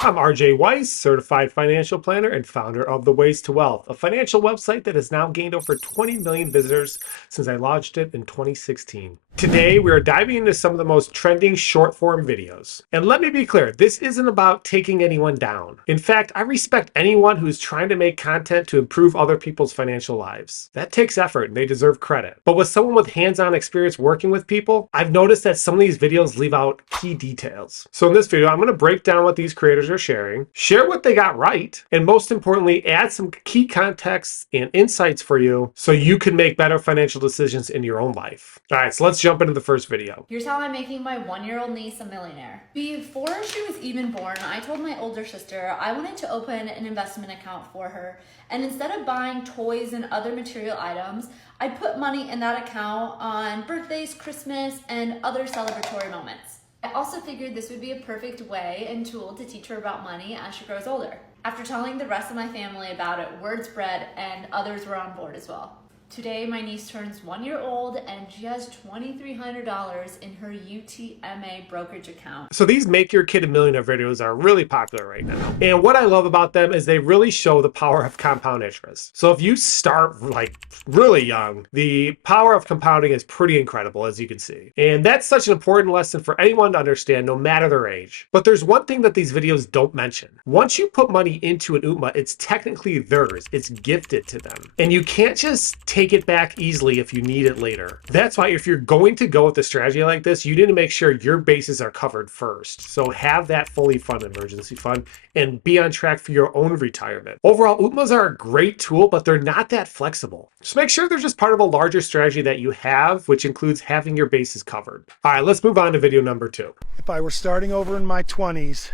I'm RJ Weiss, certified financial planner and founder of The Ways to Wealth, a financial website that has now gained over 20 million visitors since I launched it in 2016. Today, we are diving into some of the most trending short form videos. And let me be clear, this isn't about taking anyone down. In fact, I respect anyone who's trying to make content to improve other people's financial lives. That takes effort and they deserve credit. But with someone with hands-on experience working with people, I've noticed that some of these videos leave out key details. So in this video, I'm going to break down what these creators are sharing, share what they got right, and most importantly, add some key context and insights for you so you can make better financial decisions in your own life. All right, so let's jump into the first video. Here's how I'm making my 1-year-old niece a millionaire. Before she was even born, I told my older sister I wanted to open an investment account for her. And instead of buying toys and other material items, I put money in that account on birthdays, Christmas, and other celebratory moments. I also figured this would be a perfect way and tool to teach her about money as she grows older. After telling the rest of my family about it, word spread and others were on board as well. Today, my niece turns 1 year old and she has $2,300 in her UTMA brokerage account. So these Make Your Kid a Millionaire videos are really popular right now. And what I love about them is they really show the power of compound interest. So if you start like really young, the power of compounding is pretty incredible, as you can see. And that's such an important lesson for anyone to understand, no matter their age. But there's one thing that these videos don't mention. Once you put money into an UTMA, it's technically theirs. It's gifted to them. And you can't just take it back easily if you need it later. That's why if you're going to go with a strategy like this, you need to make sure your bases are covered first. So have that fully funded emergency fund and be on track for your own retirement. Overall, UTMAs are a great tool, but they're not that flexible. Just make sure they're just part of a larger strategy that you have, which includes having your bases covered. All right, let's move on to video number 2. If I were starting over in my 20s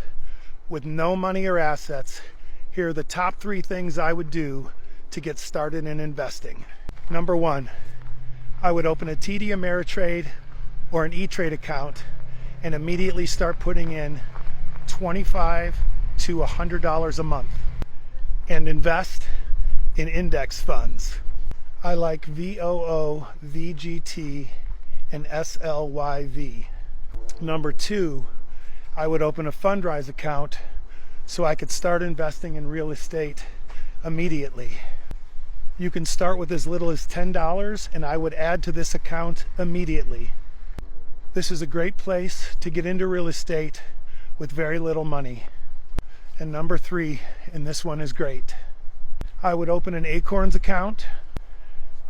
with no money or assets, here are the top 3 things I would do to get started in investing. Number 1, I would open a TD Ameritrade or an E-Trade account and immediately start putting in $25 to $100 a month and invest in index funds. I like VOO, VGT, and SLYV. Number 2, I would open a Fundrise account so I could start investing in real estate immediately. You can start with as little as $10 and I would add to this account immediately. This is a great place to get into real estate with very little money. And number 3, and this one is great, I would open an Acorns account.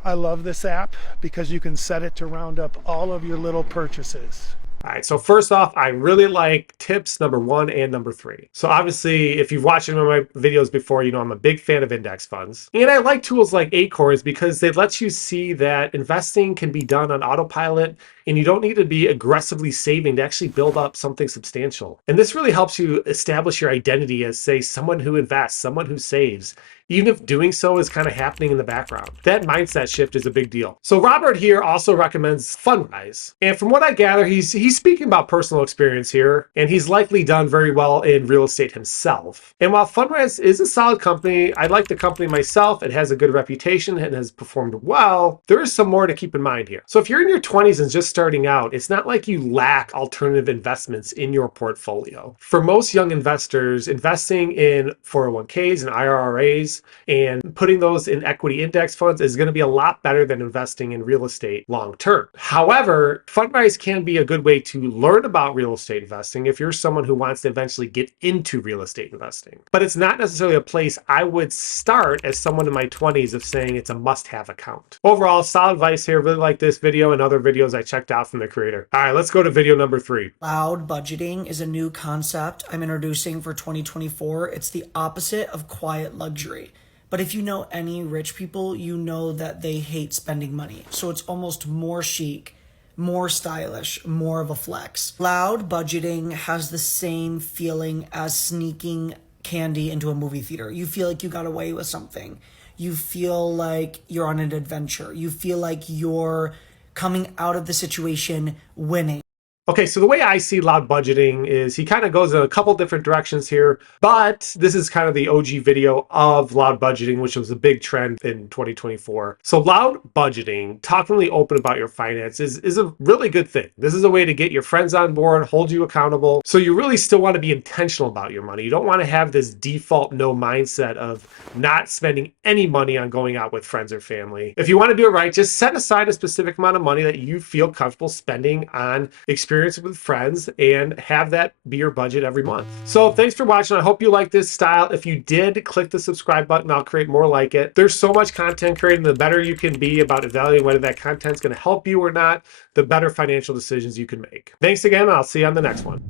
I love this app because you can set it to round up all of your little purchases. All right, so first off, I really like tips number 1 and number 3. So obviously, if you've watched any of my videos before, you know I'm a big fan of index funds. And I like tools like Acorns because they let you see that investing can be done on autopilot and you don't need to be aggressively saving to actually build up something substantial. And this really helps you establish your identity as, say, someone who invests, someone who saves, even if doing so is kind of happening in the background. That mindset shift is a big deal. So Robert here also recommends Fundrise. And from what I gather, he's speaking about personal experience here, and he's likely done very well in real estate himself. And while Fundrise is a solid company, I like the company myself, it has a good reputation and has performed well, there is some more to keep in mind here. So if you're in your 20s and just starting out, it's not like you lack alternative investments in your portfolio. For most young investors, investing in 401ks and IRAs and putting those in equity index funds is going to be a lot better than investing in real estate long term. However, Fundrise can be a good way to learn about real estate investing if you're someone who wants to eventually get into real estate investing. But it's not necessarily a place I would start as someone in my 20s of saying it's a must-have account. Overall, solid advice here. Really like this video and other videos I checked out from the creator. All right, let's go to video number 3. Cloud budgeting is a new concept I'm introducing for 2024. It's the opposite of quiet luxury. But if you know any rich people, you know that they hate spending money. So it's almost more chic, more stylish, more of a flex. Cloud budgeting has the same feeling as sneaking candy into a movie theater. You feel like you got away with something. You feel like you're on an adventure. You feel like you're coming out of the situation winning. Okay, so the way I see loud budgeting is he kind of goes in a couple different directions here, but this is kind of the OG video of loud budgeting, which was a big trend in 2024. So loud budgeting, talking really open about your finances is a really good thing. This is a way to get your friends on board, hold you accountable. So you really still want to be intentional about your money. You don't want to have this default no mindset of not spending any money on going out with friends or family. If you want to do it right, just set aside a specific amount of money that you feel comfortable spending on experience with friends and have that be your budget every month. So thanks for watching. I hope you like this style. If you did, click the subscribe button. I'll create more like it. There's so much content created. The better you can be about evaluating whether that content's going to help you or not, the better financial decisions you can make. Thanks again. I'll see you on the next one.